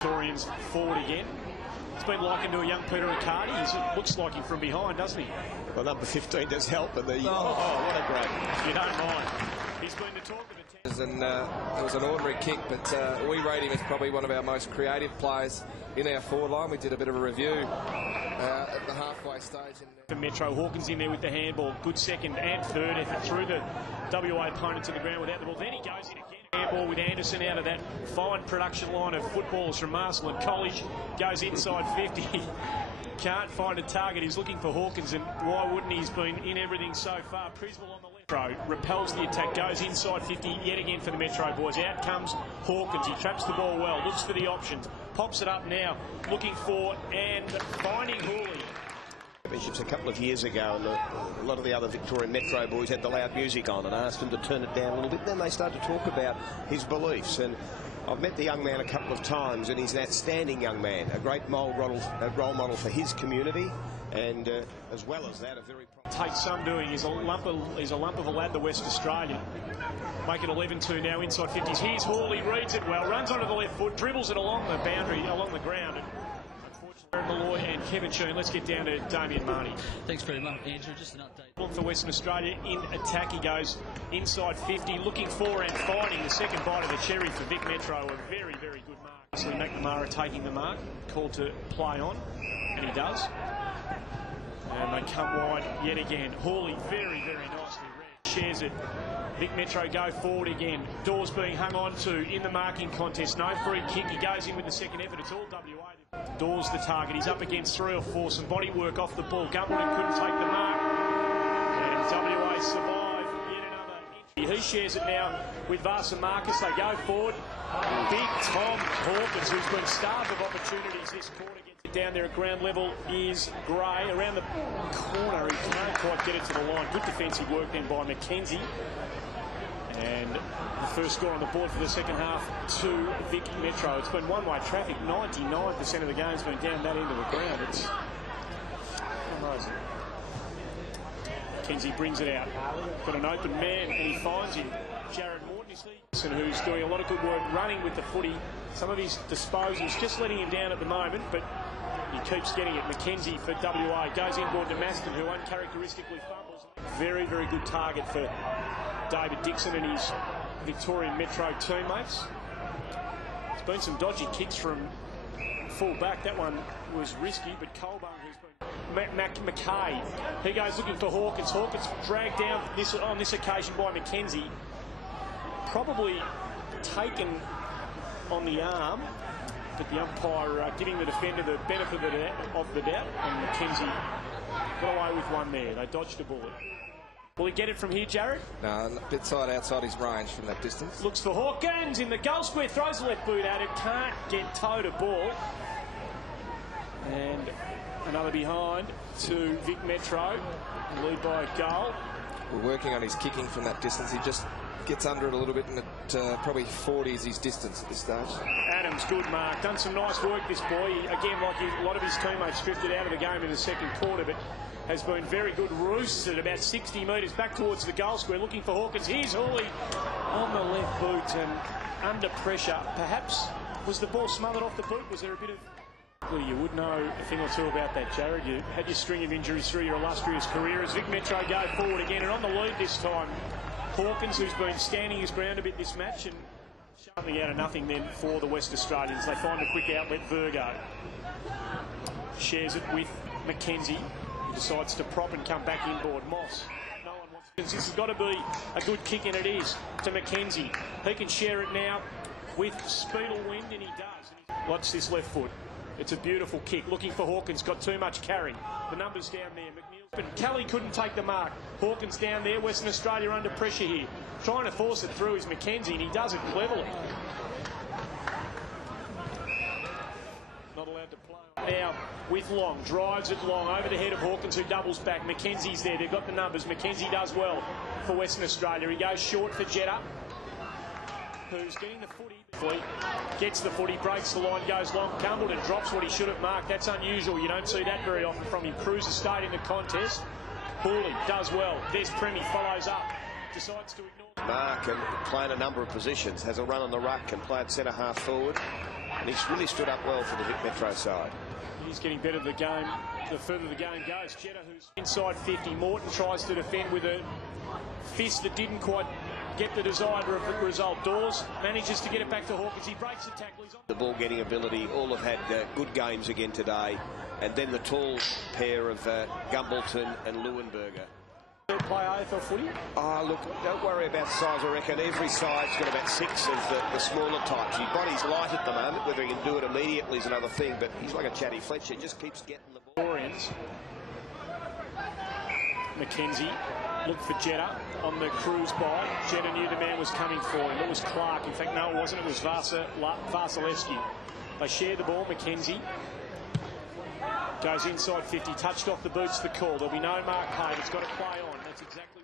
Victorians forward again. It's been likened to a young Peter Riccardi. He looks like him from behind, doesn't he? Well, number 15 does help. And what a grab. You don't mind. He's been the talk of the town. And it was an ordinary kick, but we rate him as probably one of our most creative players in our forward line. We did a bit of a review at the halfway stage. For Metro, Hawkins in there with the handball. Good second and third effort through the WA opponent to the ground without the ball. Then he goes in again. Handball with Anderson out of that fine production line of footballers from Marshall and College. Goes inside 50. Can't find a target. He's looking for Hawkins, and why wouldn't he? He's been in everything so far. Prismal on the left. Repels the attack, goes inside 50 yet again for the Metro boys. Out comes Hawkins. He traps the ball well, looks for the options, pops it up now, looking for and finding Hooley. Championships a couple of years ago, and a lot of the other Victorian Metro boys had the loud music on and asked him to turn it down a little bit. Then they started to talk about his beliefs, and I've met the young man a couple of times, and he's an outstanding young man, a great role model for his community, and as well as that, a very... Takes some doing. He's a lump of a lad, the West Australian. Make it 11-2 now, inside 50s. Here's Hawley, reads it well, runs onto the left foot, dribbles it along the boundary, along the ground. Unfortunately, Malloy and Kevin Sheehan. Let's get down to Damien Marnie. Thanks very much, Andrew. Just an update. For Western Australia in attack, he goes inside 50, looking for and finding the second bite of the cherry for Vic Metro. A very, very good mark. So McNamara taking the mark, called to play on, and he does. And they come wide yet again. Hawley very, very nicely read. Shares it. Vic Metro go forward again. Dawes being hung on to in the marking contest. No free kick. He goes in with the second effort. It's all WA. Dawes the target. He's up against 3 or 4. Some body work off the ball. Gumbleton couldn't take the mark. And WA survive yet another injury. He shares it now with Vasa Marcus. They go forward. Big Tom Hawkins, who's been starved of opportunities this quarter. Down there at ground level is Gray. Around the corner, he can't quite get it to the line. Good defensive work then by MacKenzie. And the first score on the board for the second half to Vic Metro. It's been one-way traffic. 99% of the game's been down that end of the ground. It's amazing. MacKenzie brings it out. Got an open man, and he finds him. Jared Morton, who's doing a lot of good work running with the footy. Some of his disposals just letting him down at the moment, but he keeps getting it. MacKenzie for WA goes inboard to Maston, who uncharacteristically fumbles. Very, very good target for David Dixon and his Victorian Metro teammates. There's been some dodgy kicks from full back. That one was risky, but Colburn, who's been... McKay, he goes looking for Hawkins. Hawkins dragged down on this occasion by MacKenzie. Probably taken on the arm, but the umpire giving the defender the benefit of the doubt, and MacKenzie got away with one there. They dodged a bullet. Will he get it from here, Jared? No, a bit outside his range from that distance. Looks for Hawkins in the goal square, throws the left boot at it, can't get toe to ball. And another behind to Vic Metro, lead by a goal. We're working on his kicking from that distance. He just gets under it a little bit, and at probably 40 is his distance at this stage. Adams, good mark. Done some nice work, this boy. Again, like a lot of his teammates drifted out of the game in the second quarter, but has been very good. Roosts at about 60 metres back towards the goal square, looking for Hawkins. Here's Hawley on the left boot and under pressure. Perhaps was the ball smothered off the boot? Was there a bit of... Well, you would know a thing or two about that, Jared. You had your string of injuries through your illustrious career as Vic Metro go forward again, and on the lead this time. Hawkins, who's been standing his ground a bit this match, and something out of nothing then for the West Australians. They find a quick outlet. Virgo shares it with MacKenzie, who decides to prop and come back inboard. Moss. No one wants. This has got to be a good kick, and it is to MacKenzie. He can share it now with Speedle Wind, and he does. Watch this left foot. It's a beautiful kick. Looking for Hawkins. Got too much carry. The numbers down there. But Kelly couldn't take the mark. Hawkins down there. Western Australia under pressure here. Trying to force it through is MacKenzie, and he does it cleverly. Not allowed to play. Now with Long. Drives it long over the head of Hawkins, who doubles back. MacKenzie's there. They've got the numbers. MacKenzie does well for Western Australia. He goes short for Jetta, who's getting the footy. Gets the footy, breaks the line, goes long. Gumbleton drops what he should have marked. That's unusual. You don't see that very often from him. Cruiser stayed in the contest. Hooley does well. There's Premi, follows up. Decides to ignore. Mark and play in a number of positions. Has a run on the ruck and play at centre half forward. And he's really stood up well for the Vic Metro side. He's getting better the game, the further the game goes. Jetta, who's inside 50. Morton tries to defend with a fist that didn't quite get the desired result. Dawes manages to get it back to Hawkins. He breaks the tackle. He's on the ball getting ability. All have had good games again today. And then the tall pair of Gumbleton and Leuenberger. Play AFL footy? Oh, look, don't worry about size. I reckon every side's got about 6 of the smaller types. His body's light at the moment. Whether he can do it immediately is another thing, but he's like a Chatty Fletcher. Just keeps getting the ball. MacKenzie looked for Jetta on the cruise by. Jetta knew the man was coming for him. It was Clark. In fact, no, it wasn't. It was Vasilevsky. They share the ball. MacKenzie goes inside 50, touched off the boots, the call. There'll be no Mark Hay. It's got to play on. That's exactly.